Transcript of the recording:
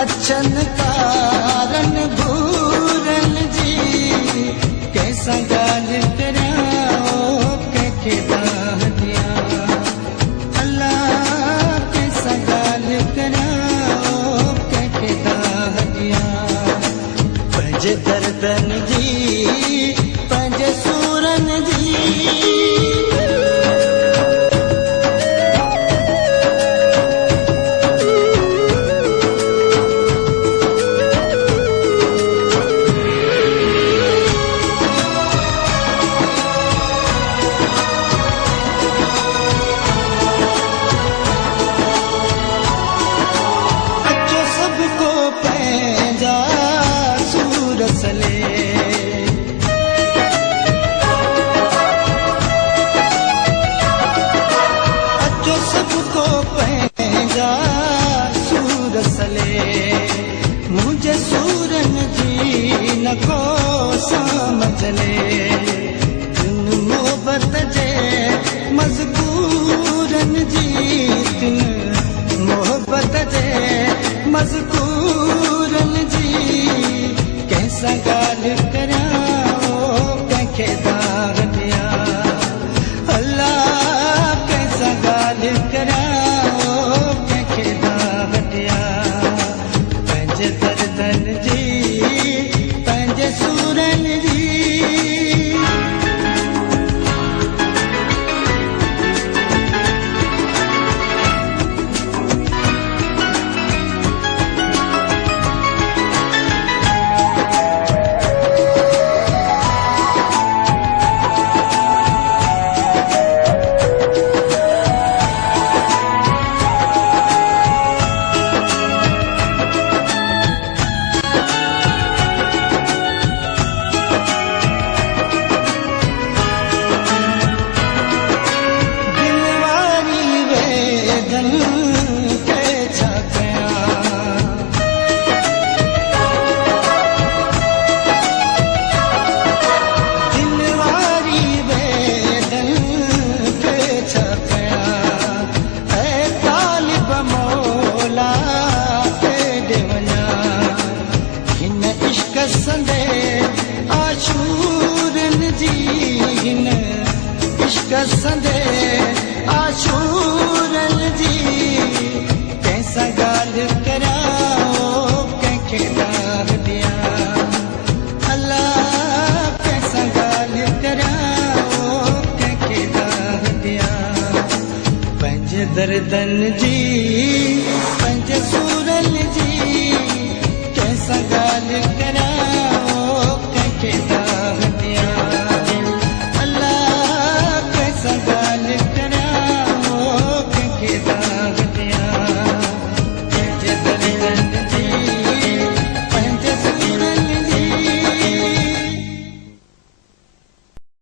अचन कारण भूरन जी कैसा गाल कराओ कंहिंखे दाह ॾियां अल्लाह कैसा गाल कराओ कंहिंखे दाह ॾियां पंहिंजे दर्दन जी पंहिंजे सूरन जी मुझे सूरन जी न को समझले तिन मोहब्बत जे मजबूरन जी तिन मोहब्बत जे मजबूरन जी कैसा गाल कराओ कंहिंखे दाह ॾियां अल्लाह कैसा गाल कराओ कंहिंखे दाह ॾियां पंहिंजे दर्दन जी पंहिंजे सूरन जी संदे आशूरन जी कैसा गाल कराओ कंहिंखे दाह ॾियां अल्लाह कैसा गाल कराओ कंहिंखे दाह ॾियां पंहिंजे दर्दन जी